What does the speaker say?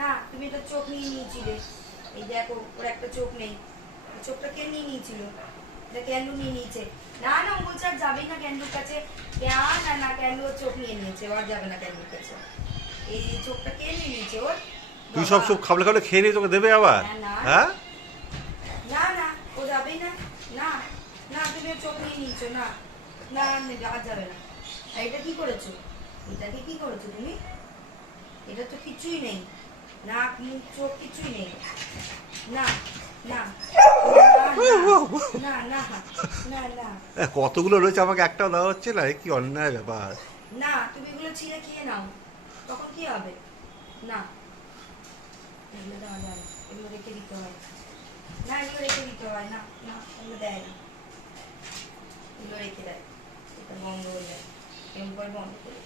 না, তুমি তো চোখ নিয়ে নিয়েছিলে। এই দেখো ওর একটা চোখ নেই, চোখটা কে নিয়ে নিয়েছিল? এটা ক্যান্ডু নিয়ে নিয়েছে। না না, ও বলছে আর যাবেই না ক্যান্ডুর কাছে। না না, ক্যান্ডু ওর চোখ নিয়ে নিয়েছে, ও আর যাবে না ক্যান্ডুর কাছে। এই চোখটা কে নিয়ে নিয়েছে ওর? তুই বাবা। সব সব খাবলে খাবলে খেয়ে নিয়ে তোকে দেবে আবার? হ্যাঁ, না হ্যাঁ, না না, ও যাবেই না। না না, তুমি ওর চোখ নিয়ে নিয়েছো। না না, আর যাবে না। আর এটা কি করেছো? এটাকে কি করেছো তুমি? এটা তো কিছুই নেই, নাক মুখ চোখ কিছুই নেই। না না না না না না কতগুলো রয়েছে, আমাকে একটাও দেওয়া হচ্ছে না, এ কি অন্যায় ব্যাপার। না, তুমি এগুলো ছিঁড়ে খেয়ে নাও, তখন কি হবে? না, এগুলো দেওয়া যায় না, এগুলো রেখে দিতে হয়। না, এগুলো রেখে দিতে হয় না। না, এগুলো দেয় না, এগুলো রেখে দেয়, এটা বন্ধ হয়ে যায়। এরকম করে বন্ধ করে